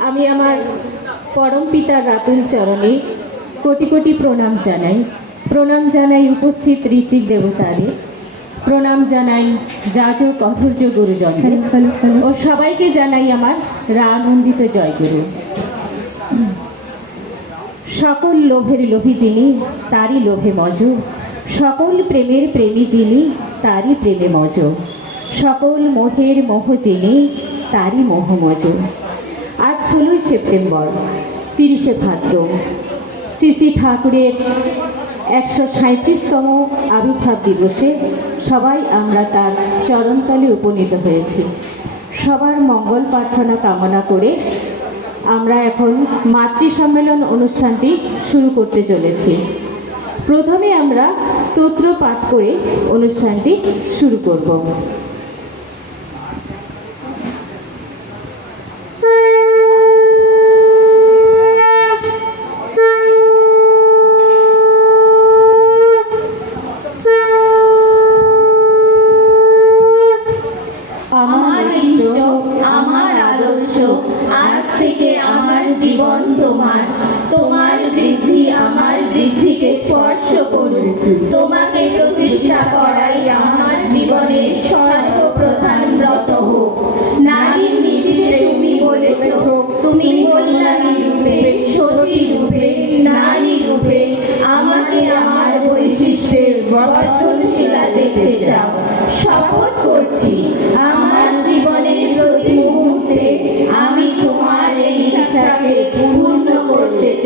আমি আমার পরম পিতার রাতুল চরণে কোটি কোটি প্রণাম জানাই। প্রণাম জানাই উপস্থিত ঋত্বিক দেবতারে প্রণাম জানাই যাজক অধৈর্য গুরুজনদের। ও সবাইকে জানাই আমার রানন্দিত জয়গুরু। সকল লোভের লোভী যিনি তারই লোভে মজ। সকল প্রেমের প্রেমী যিনি তারই প্রেমে মজ। সকল মোহের মোহ যিনি তারই মোহ মজ। ষোলোই সেপ্টেম্বর, তিরিশে ভাদ্র। শ্রী শ্রী ঠাকুরের একশো সাঁত্রিশতম আবির্ভাব দিবসে সবাই আমরা তার চরণতলে উপনীত হয়েছি। সবার মঙ্গল প্রার্থনা কামনা করে আমরা এখন মাতৃ সম্মেলন অনুষ্ঠানটি শুরু করতে চলেছি। প্রথমে আমরা স্তোত্র পাঠ করে অনুষ্ঠানটি শুরু করব। তোমাকে প্রতিষ্ঠা করাই আমার জীবনের সর্বপ্রধান ব্রত হোক। নারীর নীতিতে তুমি বলেছ, তুমি কল্যাণী রূপে, সতী রূপে, নারী রূপে আমাকে আমার বৈশিষ্ট্যের বর্তনশীলা দেখতে চাও। শপথ করছি, আমার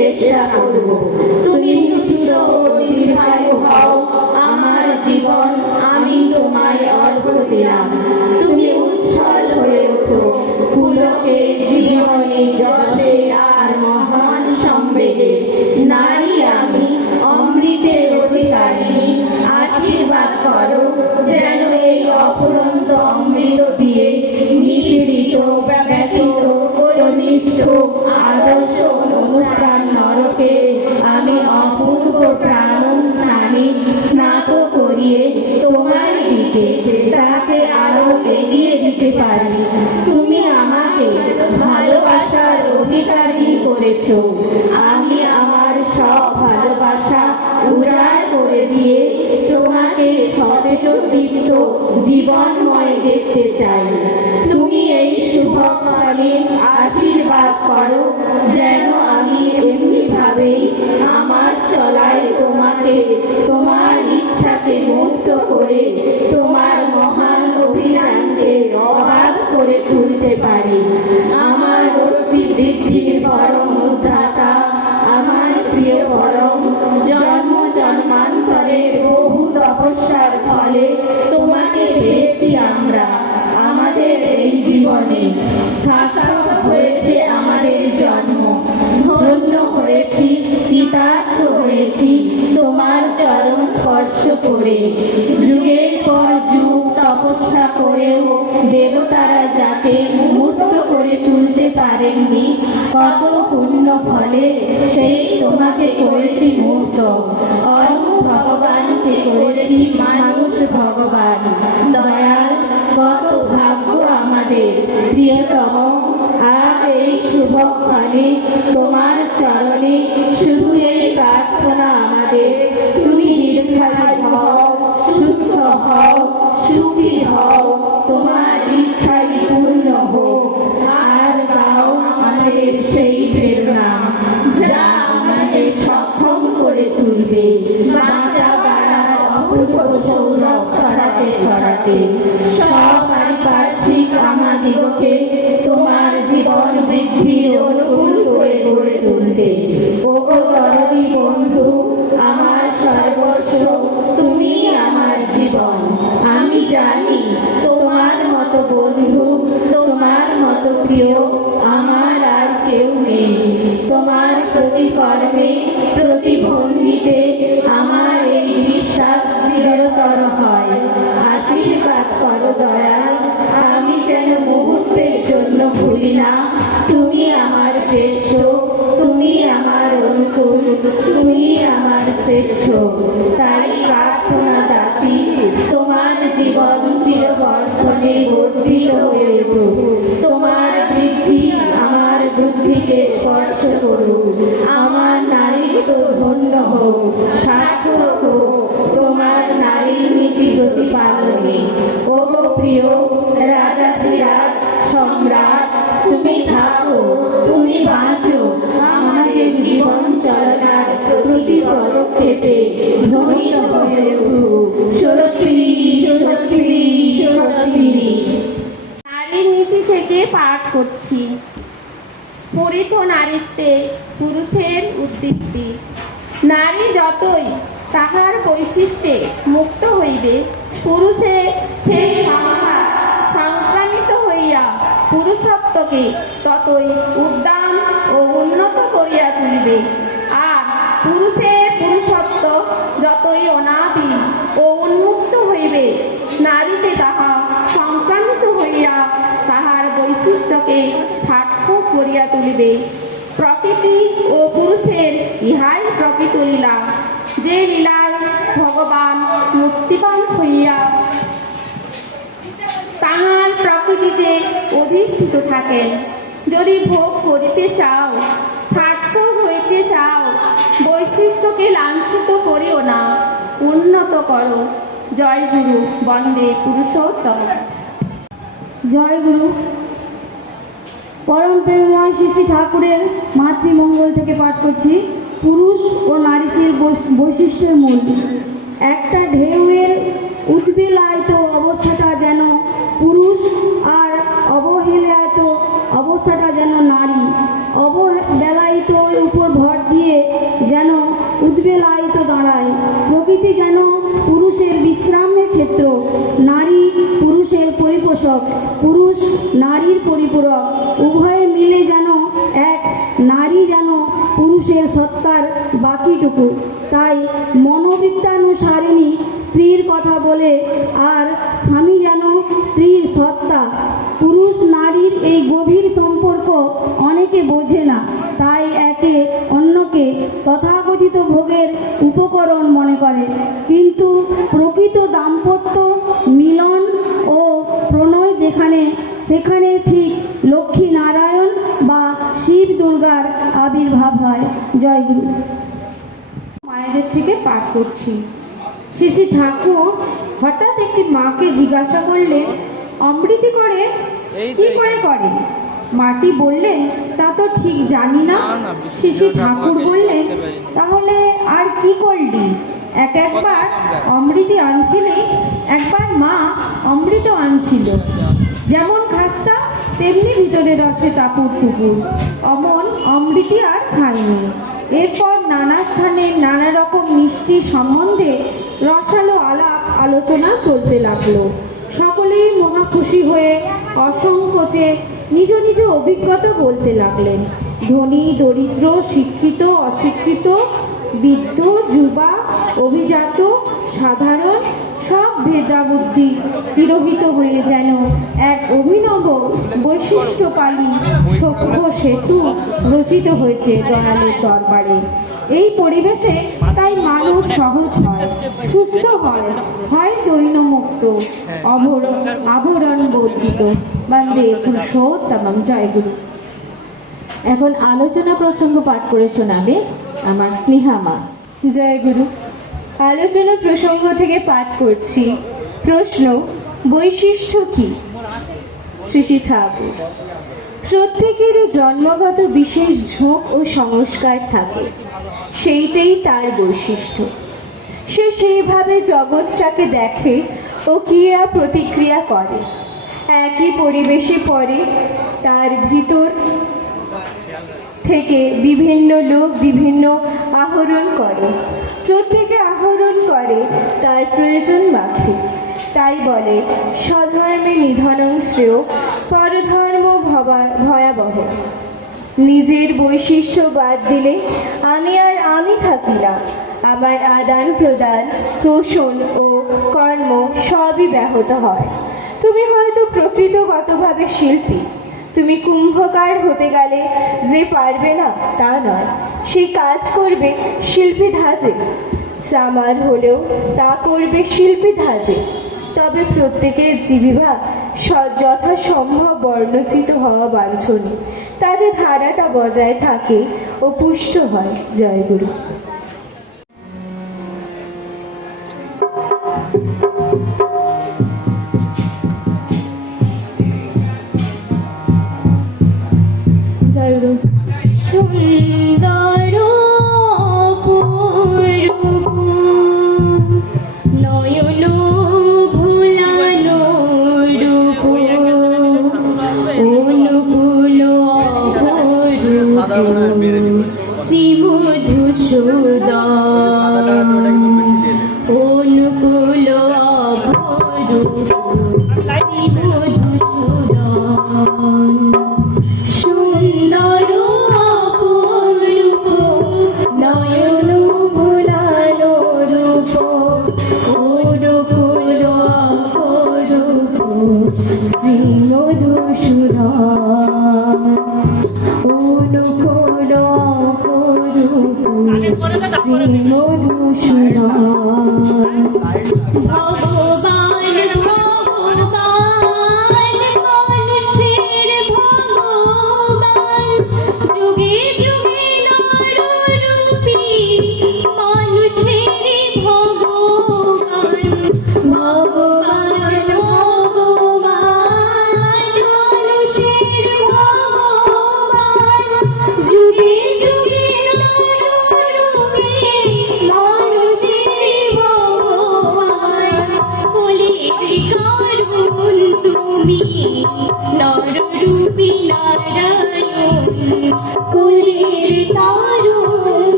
চেষ্টা করব। তুমি সুস্থ ও দীর্ঘায়ু হও, আমার জীবন আমি তোমায় অর্ঘ দিলাম। তুমি উচ্ছল হয়ে ওঠো, পুলকে জীবনে আর মহান সম্বেগে। দিকে তাকে আরও এগিয়ে দিতে পারি। তুমি আমাকে ভালোবাসার অধিকারী করেছ। আমি আমার সব ভালোবাসা উজাড় করে দিয়ে তোমাকে সতেজ দীপ্ত জীবনময় দেখতে চাই। তুমি এই শুভক্ষণে আশীর্বাদ করো, যেন করে। যুগের পর যুগ তপস্যা করেও দেবতারা যাকে মুহূর্ত করে তুলতে পারেননি কত পুণ্য ফলে সেই তোমাকে করেছি মূর্ত অরূপ ভগবানকে করেছি মানুষ ভগবান। দয়াল, কত ভাগ্য আমাদের। প্রিয়তম, আজ এই শুভক্ষণে তোমার চরণে শুধু প্রার্থনা আমাদের। তুমি দীর্ঘায়ু হও, সুস্থ হও, সুখী হও, তোমার ইচ্ছাই পূর্ণ হোক। আর দাও আমাদের সেই প্রেরণা, যা আমাদের সক্ষম করে তুলবে। বাঁচা বাড়ার অপূর্ব সৌরভ ছড়াতে ছড়াতে। সব পারিপার্শ্বিক আমাদিগকে তোমার জীবন বৃদ্ধি অনুকূল করে গড়ে তুলতে। ও জানি, তোমার মতো বন্ধু, তোমার মতো প্রিয় আমার আর কেউ নেই। তোমার প্রতি কর্মে প্রতি ভঙ্গিতে আমার এই বিশ্বাস দৃঢ়তর হয়। আশীর্বাদ করো দয়াল, আমি যেন মুহূর্তের জন্য ভুলি না। তুমি আমার শ্রেষ্ঠ, তুমি আমার অনুকূল, তুমি আমার শ্রেষ্ঠ। তাই প্রার্থনা দাসী জীবন চিরবর্ধনে গর্বিত হয়ে তোমার বৃদ্ধি আমার বুদ্ধিকে স্পর্শ করুক। আমার নারীত্ব ধন্য হোক, সার্থক হোক। তোমার নারী নীতি প্রতিপালনে। ও প্রিয় রাজাধিরাজ সম্রাট, তুমি থাকো, তুমি বাঁচো। আমাদের জীবন চলনার প্রতি পদক্ষেপে ধন্য হয়ে উঠুক। হইবে পুরুষে সেই সংখ্যা সংক্রামিত হইয়া পুরুষত্বকে ততই উদ্দাম ও উন্নত করিয়া তুলিবে। আর পুরুষের পুরুষত্ব যতই অনাবিল ও উন্মুক্ত হইবে, নারীতে তাহা সংক্রামিত হইয়া তাহার বৈশিষ্ট্যকে সার্থক করিয়া তুলিবে। প্রকৃতি ও পুরুষের ইহাই প্রকৃত লীলা। যে লীলায় ভগবান মুক্তিবান হইয়া তাহার প্রকৃতিতে অধিষ্ঠিত থাকেন। যদি ভোগ করিতে চাও সার্থক হইতে চাও, বৈশিষ্ট্যকে লাঞ্ছিত করিও না। উন্নত করো। জয় গুরু। বন্দে পুরুষোত্তম। জয় গুরু। পরম প্রেমময় শ্রী ঠাকুরের মাতৃমঙ্গল থেকে পাঠ করছি। পুরুষ ও নারীশীল বৈশ- বৈশিষ্ট্যের মূল। একটা ঢেউয়ের উদ্বেলায়িত অবস্থাটা যেন পুরুষ আর অবহেলায়িত অবস্থাটা যেন নারী। অববেলায়িত উপর ভর দিয়ে যেন উদ্বেলায়িত দাঁড়ায়। প্রকৃতি যেন পুরুষের বিশ্রামের ক্ষেত্র, নারী পুরুষের পরিপোষক, পুরুষ নারীর পরিপূরক। উভয়ে মিলে যেন এক, নারী যেন পুরুষের সত্তার বাকিটুকু। তাই মনোবিজ্ঞানুসারিণী স্ত্রীর কথা বলে, আর স্বামী যেন স্ত্রীর সত্তা, পুরুষ নারীর এই গভীর সম্পর্ক অনেকে বোঝে না, তাই একে অন্যকে তথাকথিত ভোগের উপকরণ মনে করে। কিন্তু প্রকৃত দাম্পত্য, মিলন ও প্রণয় যেখানে, সেখানে ঠিক লক্ষ্মী নারায়ণ বা শিব দুর্গার আবির্ভাব হয়। জয় গুরু। মায়েদের থেকে পাঠ করছি। শ্রী শ্রী ঠাকুর হঠাৎ একটি মাকে জিজ্ঞাসা করলেন অমৃতি করে কি করে করে? মাটি বললেন তা তো ঠিক জানি না। শ্রী ঠাকুর বললেন তাহলে আর কি করলি? এক একবার অমৃতি আনছিলি একবার মা অমৃত আনছিল। যেমন খাস্তা তেমনি ভিতরে রসে টাপুর টুকুর অমন অমৃতি আর খায়নি এরপর নানা স্থানে নানা রকম মিষ্টি সম্বন্ধে রসালো আলাপ আলোচনা চলতে লাগল। সকলেই মহা খুশি হয়ে অসংকোচে নিজ নিজ অভিজ্ঞতা বলতে লাগলেন। ধনী, দরিদ্র, শিক্ষিত, অশিক্ষিত, বৃদ্ধ, যুবা, অভিজাত, সাধারণ সব ভেদাবুদ্ধি তিরোহিত হয়ে যেন এক অভিনব বৈশিষ্ট্যকালী সভ্য সেতু রচিত হয়েছে দয়ালের দরবারে। এই পরিবেশে তাই মানুষ সহজ হয়, সুস্থ হয় হয় দৈনমুক্ত অভরণ আভরণ বর্জিত। বন্দে পুরুষোত্তমম। জয় গুরু। এখন আলোচনা প্রসঙ্গ পাঠ করে শোনাবে আমার স্নেহা মা। জয় গুরু। আলোচনা প্রসঙ্গ থেকে পাঠ করছি। প্রশ্ন, বৈশিষ্ট্য কি? শ্রী শ্রী ঠাকুর, প্রত্যেকেরই জন্মগত বিশেষ ঝোঁক ও সংস্কার থাকে। সেইটাই তার বৈশিষ্ট্য। সে সেইভাবে জগৎটাকে দেখে ও ক্রিয়া প্রতিক্রিয়া করে। একই পরিবেশে পড়ে, তার ভিতর থেকে বিভিন্ন লোক বিভিন্ন আহরণ করে। প্রত্যেকে আহরণ করে, তার প্রয়োজন মাফিক। তাই বলে, স্বধর্মে নিধনং শ্রেয়, পরধর্ম ভয়াবহ। নিজের বৈশিষ্ট্য বাদ দিলে আমি আর আমি থাকি না। আমার আদান প্রদান, পোষণ ও কর্ম সবই ব্যাহত হয়। তুমি হয়তো প্রকৃতগতভাবে শিল্পী। তুমি কুম্ভকার হতে গেলে যে পারবে না তা নয়। সেই কাজ করবে শিল্পী ধাজে চামার হলেও তা করবে শিল্পী ধাজে তবে প্রত্যেকের জীবিকা যথাসম্ভব বর্ণচিত হওয়া বাঞ্ছনীয়। তাতে ধারাটা বজায় থাকে ও পুষ্ট হয়, জয়গুরু।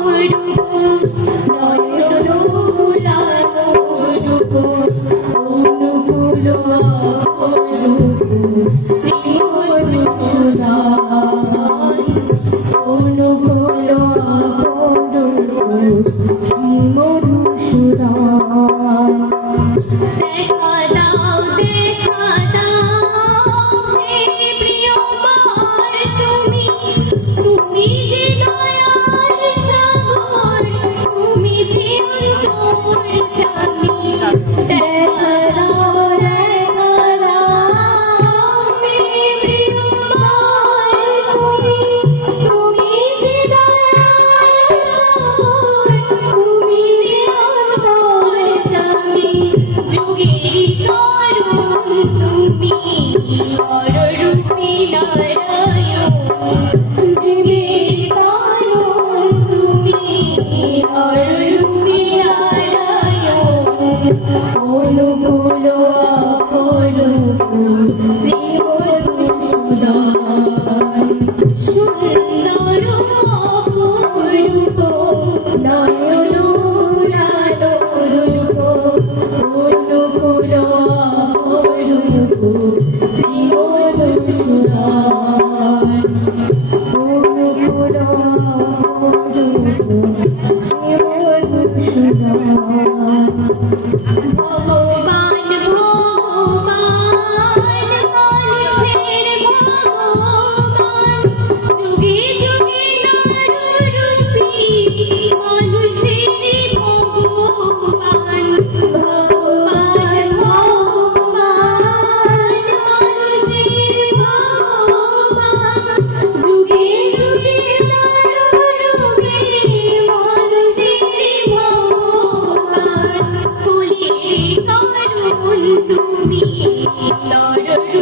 Lord.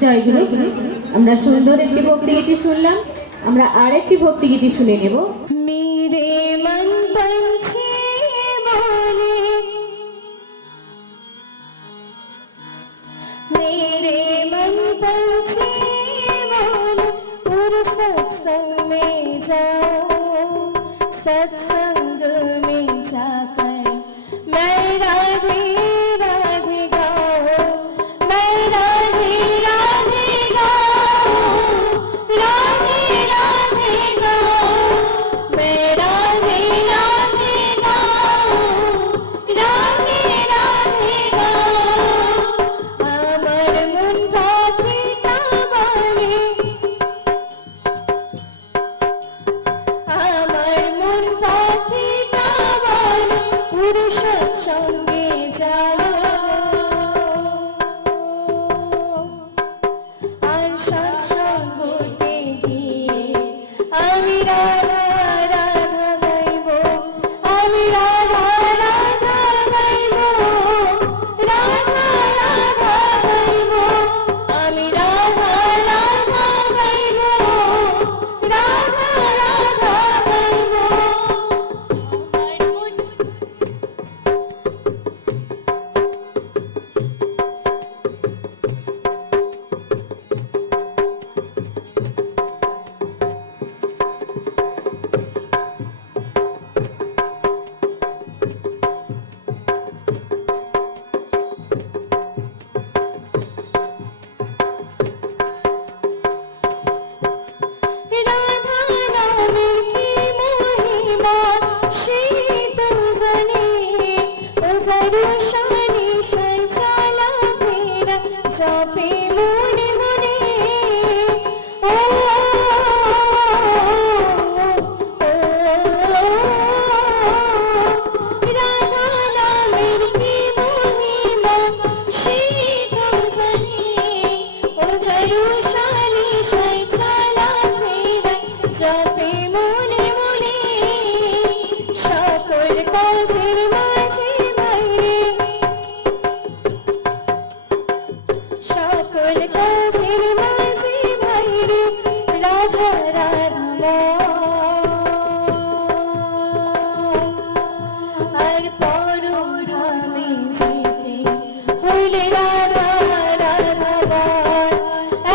জয়গুলো আমরা সুন্দর একটি ভক্তিগীতি শুনলাম। আমরা আর একটি ভক্তিগীতি শুনে নেব।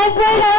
একবার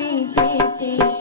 滴滴滴。